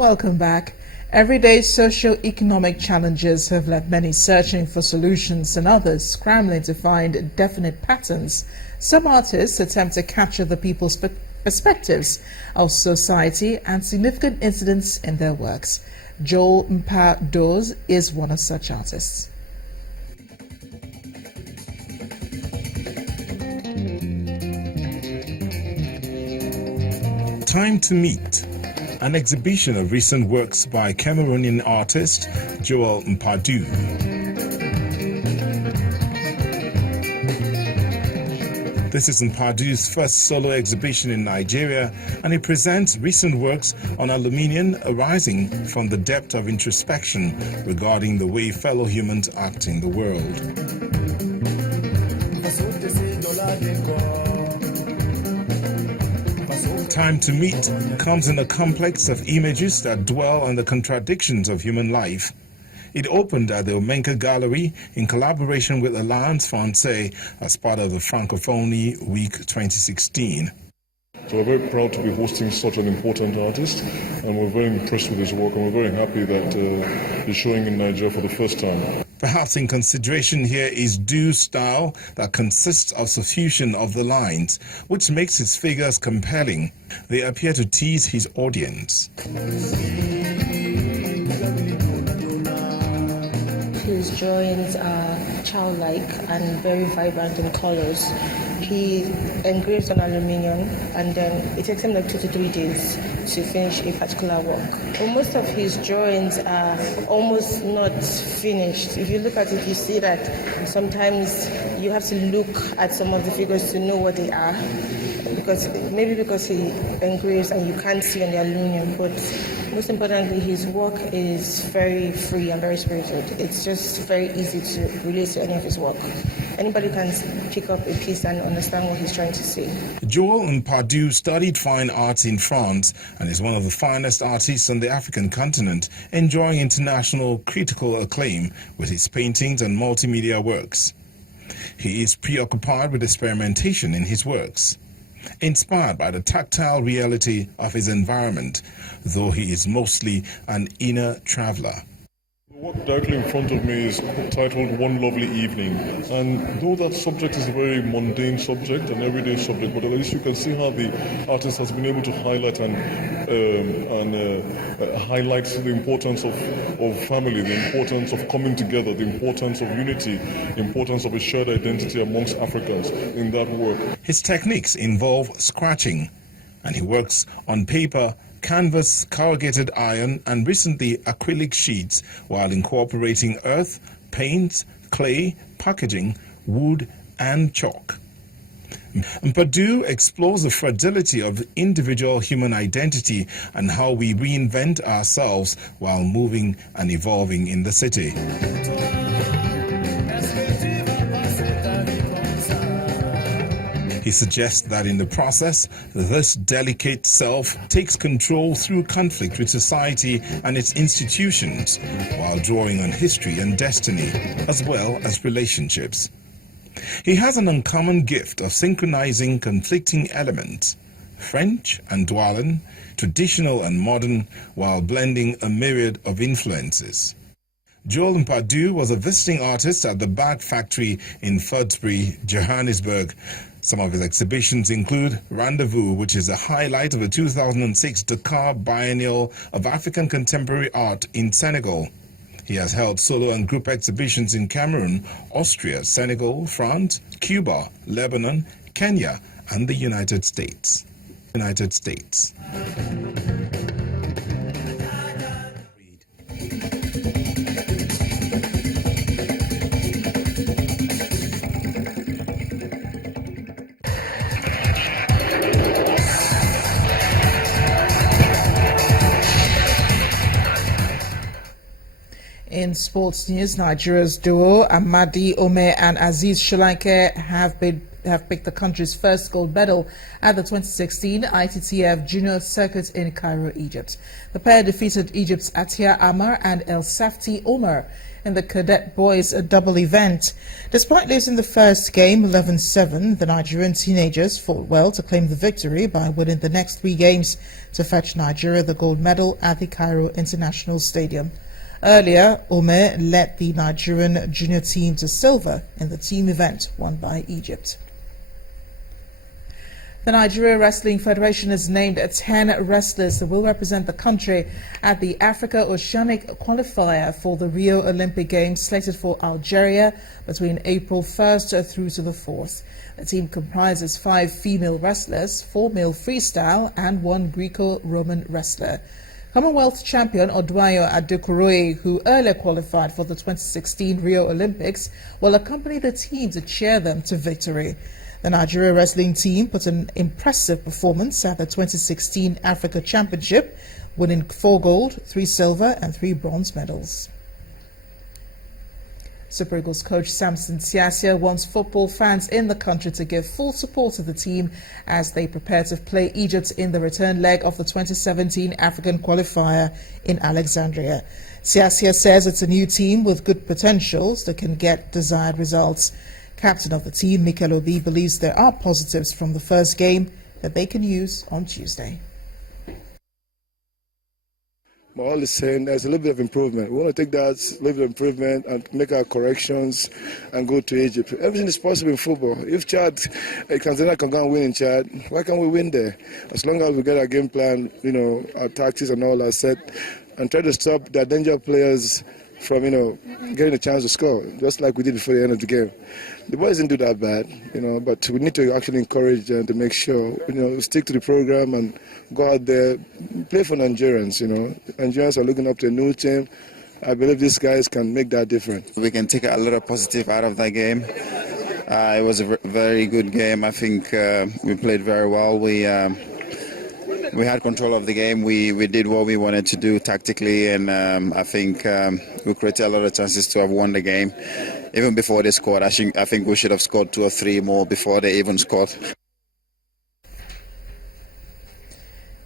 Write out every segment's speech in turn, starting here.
Welcome back. Everyday socio-economic challenges have left many searching for solutions and others scrambling to find definite patterns. Some artists attempt to capture the people's perspectives of society and significant incidents in their works. Joel Mpah-Doz is one of such artists. Time to Meet, an exhibition of recent works by Cameroonian artist Joel Mpah-Doz. This is Mpah-Doz's first solo exhibition in Nigeria, and he presents recent works on aluminium arising from the depth of introspection regarding the way fellow humans act in the world. Time to Meet comes in a complex of images that dwell on the contradictions of human life. It opened at the Omenka Gallery in collaboration with Alliance Française as part of the Francophonie Week 2016. So we're very proud to be hosting such an important artist, and we're very impressed with his work, and we're very happy that he's showing in Nigeria for the first time. Perhaps in consideration here is Doz's style that consists of suffusion of the lines, which makes his figures compelling. They appear to tease his audience. His drawings are childlike and very vibrant in colors. He engraves on aluminium, and then it takes him like 2 to 3 days to finish a particular work. Well, most of his drawings are almost not finished. If you look at it, you see that sometimes you have to look at some of the figures to know what they are, because he engraves and you can't see on the aluminium. But most importantly, his work is very free and very spirited. It's just very easy to relate to any of his work. Anybody can pick up a piece and understand what he's trying to say. Joel Mpah-Doz studied fine arts in France and is one of the finest artists on the African continent, enjoying international critical acclaim with his paintings and multimedia works. He is preoccupied with experimentation in his works, inspired by the tactile reality of his environment, though he is mostly an inner traveler. The work directly in front of me is titled One Lovely Evening, and though that subject is a very mundane subject, an everyday subject, but at least you can see how the artist has been able to highlight highlight the importance of family, the importance of coming together, the importance of unity, the importance of a shared identity amongst Africans in that work. His techniques involve scratching, and he works on paper, canvas, corrugated iron, and recently acrylic sheets, while incorporating earth, paints, clay, packaging, wood, and chalk. Mpah-Doz explores the fragility of individual human identity and how we reinvent ourselves while moving and evolving in the city. He suggests that in the process, this delicate self takes control through conflict with society and its institutions, while drawing on history and destiny, as well as relationships. He has an uncommon gift of synchronizing conflicting elements, French and Douala, traditional and modern, while blending a myriad of influences. Joel Mpah-Doz was a visiting artist at the Bag Factory in Footsbury, Johannesburg. Some of his exhibitions include Rendezvous, which is a highlight of the 2006 Dakar Biennial of African Contemporary Art in Senegal. He has held solo and group exhibitions in Cameroon, Austria, Senegal, France, Cuba, Lebanon, Kenya, and the United States. In sports news, Nigeria's duo Amadi Ome and Aziz Sholanke have picked the country's first gold medal at the 2016 ITTF Junior Circuit in Cairo, Egypt. The pair defeated Egypt's Atia Amar and El Safti Omar in the cadet boys double event. Despite losing the first game 11-7, the Nigerian teenagers fought well to claim the victory by winning the next 3 games to fetch Nigeria the gold medal at the Cairo International Stadium. Earlier, Omer led the Nigerian junior team to silver in the team event won by Egypt. The Nigeria Wrestling Federation has named 10 wrestlers that will represent the country at the Africa Oceanic Qualifier for the Rio Olympic Games slated for Algeria between April 1st through to the 4th. The team comprises 5 female wrestlers, 4 male freestyle and 1 Greco-Roman wrestler. Commonwealth champion Oduayo Adekoroye, who earlier qualified for the 2016 Rio Olympics, will accompany the team to cheer them to victory. The Nigeria wrestling team put an impressive performance at the 2016 Africa Championship, winning 4 gold, 3 silver and 3 bronze medals. Super Eagles coach Samson Siasia wants football fans in the country to give full support to the team as they prepare to play Egypt in the return leg of the 2017 African Qualifier in Alexandria. Siasia says it's a new team with good potentials that can get desired results. Captain of the team, Mikel Obi, believes there are positives from the first game that they can use on Tuesday. But all the same, there's a little bit of improvement. We want to take that little bit of improvement and make our corrections and go to Egypt. Everything is possible in football. If Tanzania can go and win in Chad, why can't we win there? As long as we get our game plan, our tactics and all that set, and try to stop the danger players from, getting a chance to score, just like we did before the end of the game. The boys didn't do that bad, but we need to actually encourage them to make sure, stick to the program and go out there, play for Nigerians, Nigerians are looking up to a new team. I believe these guys can make that difference. We can take a little positive out of that game. It was a very good game. I think we played very well. We had control of the game. We did what we wanted to do tactically, and I think we created a lot of chances to have won the game. Even before they scored, I think we should have scored 2 or 3 more before they even scored.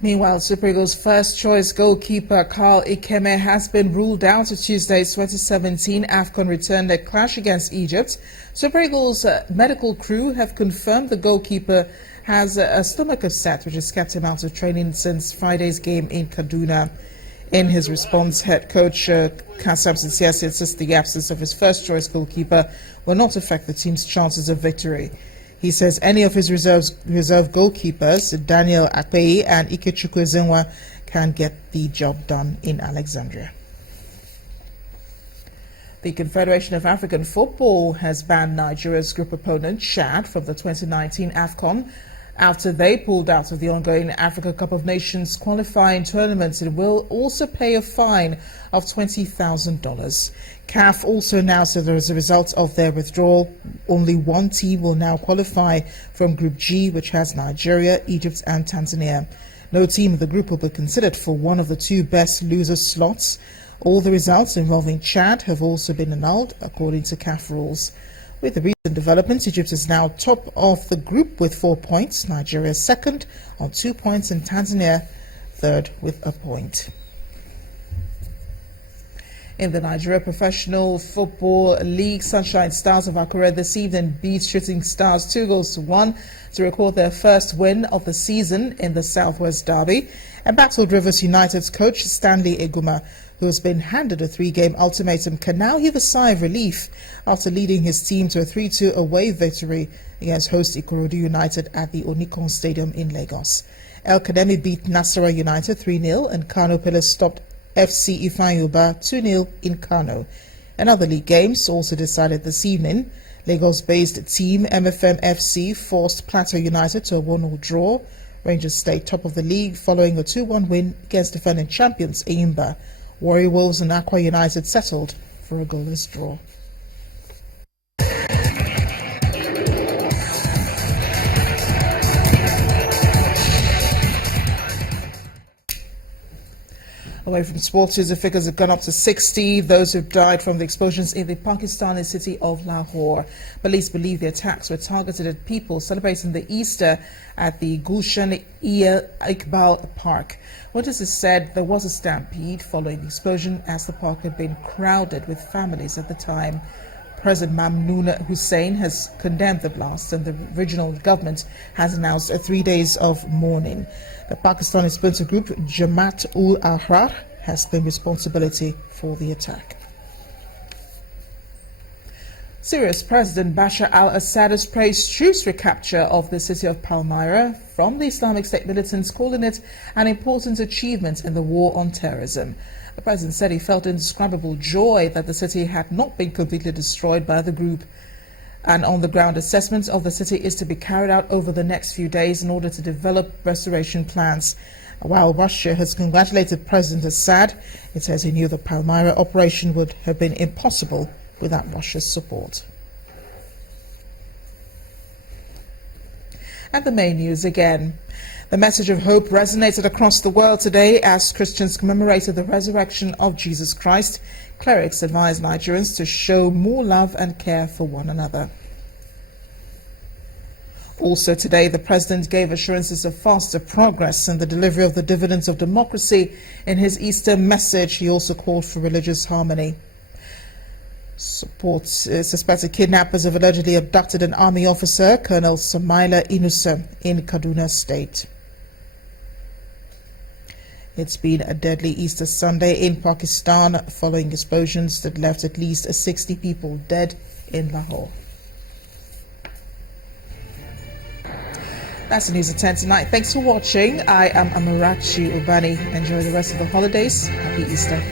Meanwhile, Super Eagles' first-choice goalkeeper Carl Ikeme has been ruled out of Tuesday's 2017 AFCON return leg clash against Egypt. Super Eagles' medical crew have confirmed the goalkeeper has a stomach upset, which has kept him out of training since Friday's game in Kaduna. In his response, head coach Samson Siasia says the absence of his first-choice goalkeeper will not affect the team's chances of victory. He says any of his reserve goalkeepers, Daniel Akpeyi and Ikechukwu Ezenwa, can get the job done in Alexandria. The Confederation of African Football has banned Nigeria's group opponent, Chad, from the 2019 AFCON after they pulled out of the ongoing Africa Cup of Nations qualifying tournament. It will also pay a fine of $20,000. CAF also announced that as a result of their withdrawal, only one team will now qualify from Group G, which has Nigeria, Egypt and Tanzania. No team in the group will be considered for one of the 2 best loser slots. All the results involving Chad have also been annulled according to CAF rules. With the recent developments, Egypt is now top of the group with 4 points, Nigeria second on 2 points and Tanzania third with a point. In the Nigeria Professional Football League, Sunshine Stars of Akure this evening beat Shooting Stars 2-1 to record their first win of the season in the Southwest Derby. And Battled Rivers United's coach Stanley Eguma, who has been handed a 3-game ultimatum, can now heave a sigh of relief after leading his team to a 3-2 away victory against host Ikorodu United at the Onikon Stadium in Lagos. El Kademi beat Nasarawa United 3-0 and Kano Pillars stopped FC Ifeanyi 2-0 in Kano. And other league games also decided this evening. Lagos-based team MFM FC forced Plateau United to a 1-0 draw. Rangers stayed top of the league following a 2-1 win against defending champions Enyimba. Warrior Wolves and Aqua United settled for a goalless draw. Away from sports, the figures have gone up to 60. Those who've died from the explosions in the Pakistani city of Lahore. Police believe the attacks were targeted at people celebrating the Easter at the Gulshan-e-Iqbal Park. Witnesses said there was a stampede following the explosion as the park had been crowded with families at the time. President Mamnoon Hussain has condemned the blast, and the regional government has announced 3 days of mourning. The Pakistani splinter group Jamaat-ul-Ahrar has claimed responsibility for the attack. Syria's President Bashar al-Assad has praised troops' recapture of the city of Palmyra from the Islamic State militants, calling it an important achievement in the war on terrorism. The president said he felt indescribable joy that the city had not been completely destroyed by the group. An on-the-ground assessment of the city is to be carried out over the next few days in order to develop restoration plans. While Russia has congratulated President Assad, it says he knew the Palmyra operation would have been impossible without Russia's support. And the main news again. The message of hope resonated across the world today as Christians commemorated the resurrection of Jesus Christ. Clerics advised Nigerians to show more love and care for one another. Also today, the president gave assurances of faster progress in the delivery of the dividends of democracy. In his Easter message, he also called for religious harmony. Suspected kidnappers have allegedly abducted an army officer, Colonel Samaila Inusa, in Kaduna State. It's been a deadly Easter Sunday in Pakistan following explosions that left at least 60 people dead in Lahore. That's the news at 10 tonight. Thanks for watching. I am Amarachi Ubani. Enjoy the rest of the holidays. Happy Easter.